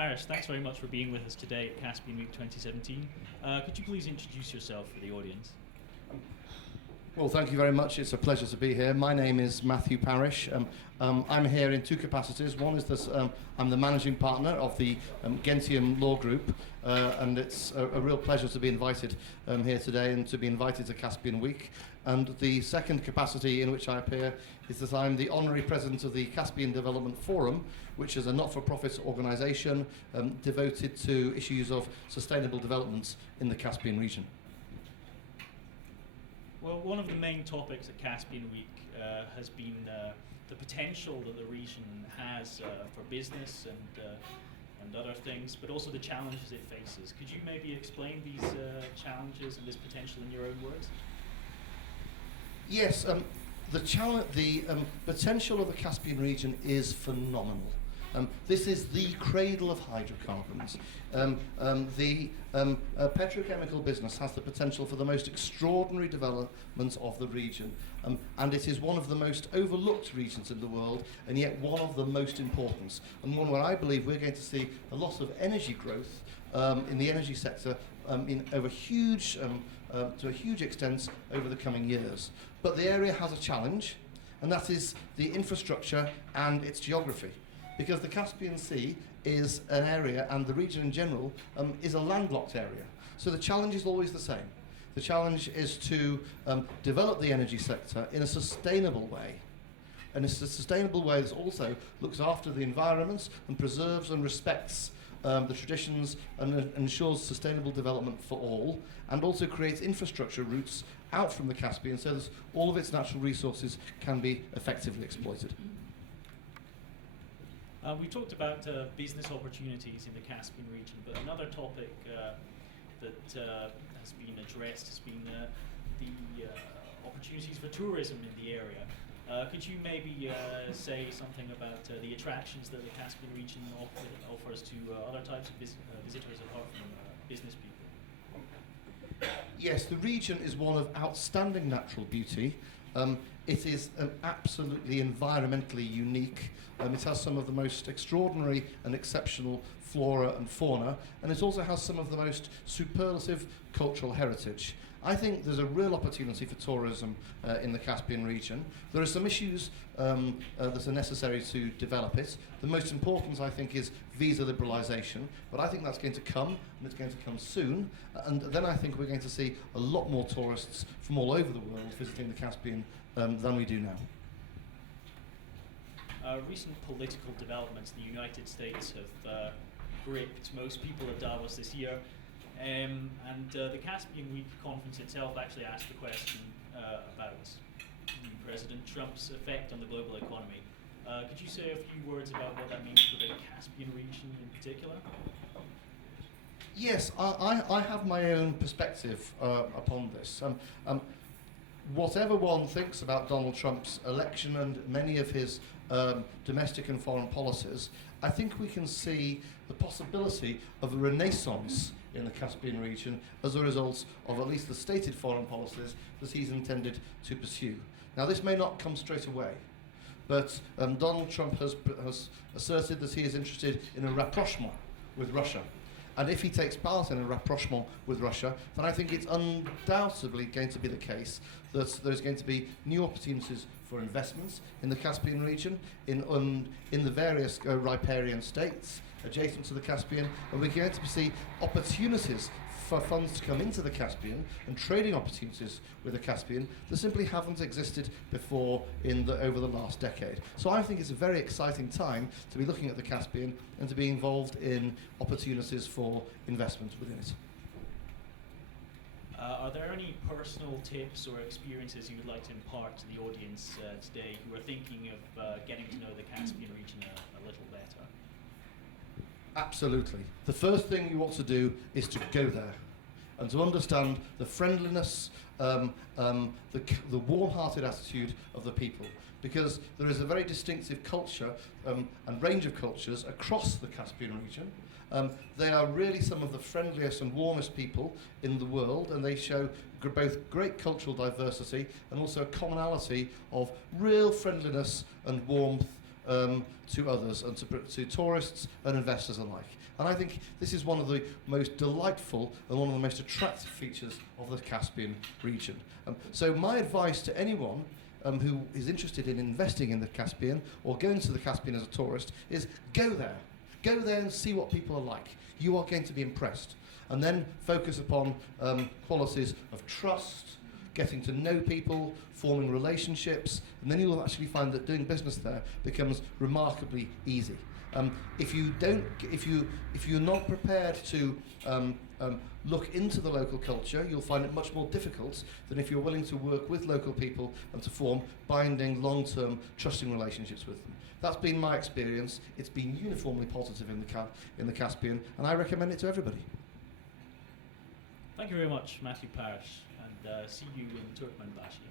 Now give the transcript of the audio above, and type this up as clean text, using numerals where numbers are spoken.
Parish, thanks very much for being with us today at Caspian Week 2017. Could you please introduce yourself for the audience? Well, thank you very much. It's a pleasure to be here. My name is Matthew Parish. I'm here in two capacities. One is this, I'm the managing partner of the Gentium Law Group, and it's a real pleasure to be invited here today and to be invited to Caspian Week. And the second capacity in which I appear is that I'm the honorary president of the Caspian Development Forum, which is a not-for-profit organisation devoted to issues of sustainable development in the Caspian region. Well, one of the main topics at Caspian Week has been the potential that the region has for business and other things, but also the challenges it faces. Could you maybe explain these challenges and this potential in your own words? Yes, the potential of the Caspian region is phenomenal. This is the cradle of hydrocarbons. The petrochemical business has the potential for the most extraordinary development of the region, and it is one of the most overlooked regions in the world, and yet one of the most important, and one where I believe we're going to see a lot of energy growth in the energy sector to a huge extent over the coming years. But the area has a challenge, and that is the infrastructure and its geography. Because the Caspian Sea is an area, and the region in general is a landlocked area. So the challenge is always the same. The challenge is to develop the energy sector in a sustainable way. And it's a sustainable way that also looks after the environment and preserves and respects the traditions and ensures sustainable development for all, and also creates infrastructure routes out from the Caspian so that all of its natural resources can be effectively exploited. We talked about business opportunities in the Caspian region, but another topic that has been addressed has been the opportunities for tourism in the area. Could you maybe say something about the attractions that the Caspian region offers to other types of visitors apart from business people? Yes, the region is one of outstanding natural beauty. It is absolutely environmentally unique. It has some of the most extraordinary and exceptional flora and fauna, and it also has some of the most superlative cultural heritage. I think there's a real opportunity for tourism in the Caspian region. There are some issues that are necessary to develop it. The most important, I think, is visa liberalisation, but I think that's going to come, and it's going to come soon, and then I think we're going to see a lot more tourists from all over the world visiting the Caspian than we do now. Recent political developments in the United States have gripped most people at Davos this year, and the Caspian Week conference itself actually asked the question about President Trump's effect on the global economy. Could you say a few words about what that means for the Caspian region in particular? Yes, I have my own perspective upon this. Whatever one thinks about Donald Trump's election and many of his domestic and foreign policies, I think we can see the possibility of a renaissance in the Caspian region as a result of at least the stated foreign policies that he's intended to pursue. Now, this may not come straight away, but Donald Trump has asserted that he is interested in a rapprochement with Russia. And if he takes part in a rapprochement with Russia, then I think it's undoubtedly going to be the case that there's going to be new opportunities for investments in the Caspian region, in the various riparian states adjacent to the Caspian, and we're going to see opportunities for funds to come into the Caspian and trading opportunities with the Caspian that simply haven't existed before over the last decade. So I think it's a very exciting time to be looking at the Caspian and to be involved in opportunities for investment within it. Are there any personal tips or experiences you would like to impart to the audience today who are thinking of getting to know the Caspian region a little better? Absolutely. The first thing you want to do is to go there and to understand the friendliness, the warm-hearted attitude of the people, because there is a very distinctive culture and range of cultures across the Caspian region. They are really some of the friendliest and warmest people in the world, and they show both great cultural diversity and also a commonality of real friendliness and warmth to others and to tourists and investors alike. And I think this is one of the most delightful and one of the most attractive features of the Caspian region. So my advice to anyone who is interested in investing in the Caspian or going to the Caspian as a tourist is go there. Go there and see what people are like. You are going to be impressed. And then focus upon qualities of trust, getting to know people, forming relationships, and then you'll actually find that doing business there becomes remarkably easy. If you're not prepared to look into the local culture, you'll find it much more difficult than if you're willing to work with local people and to form binding, long-term, trusting relationships with them. That's been my experience. It's been uniformly positive in the Caspian, and I recommend it to everybody. Thank you very much, Matthew Parish, and see you in Turkmenbashi.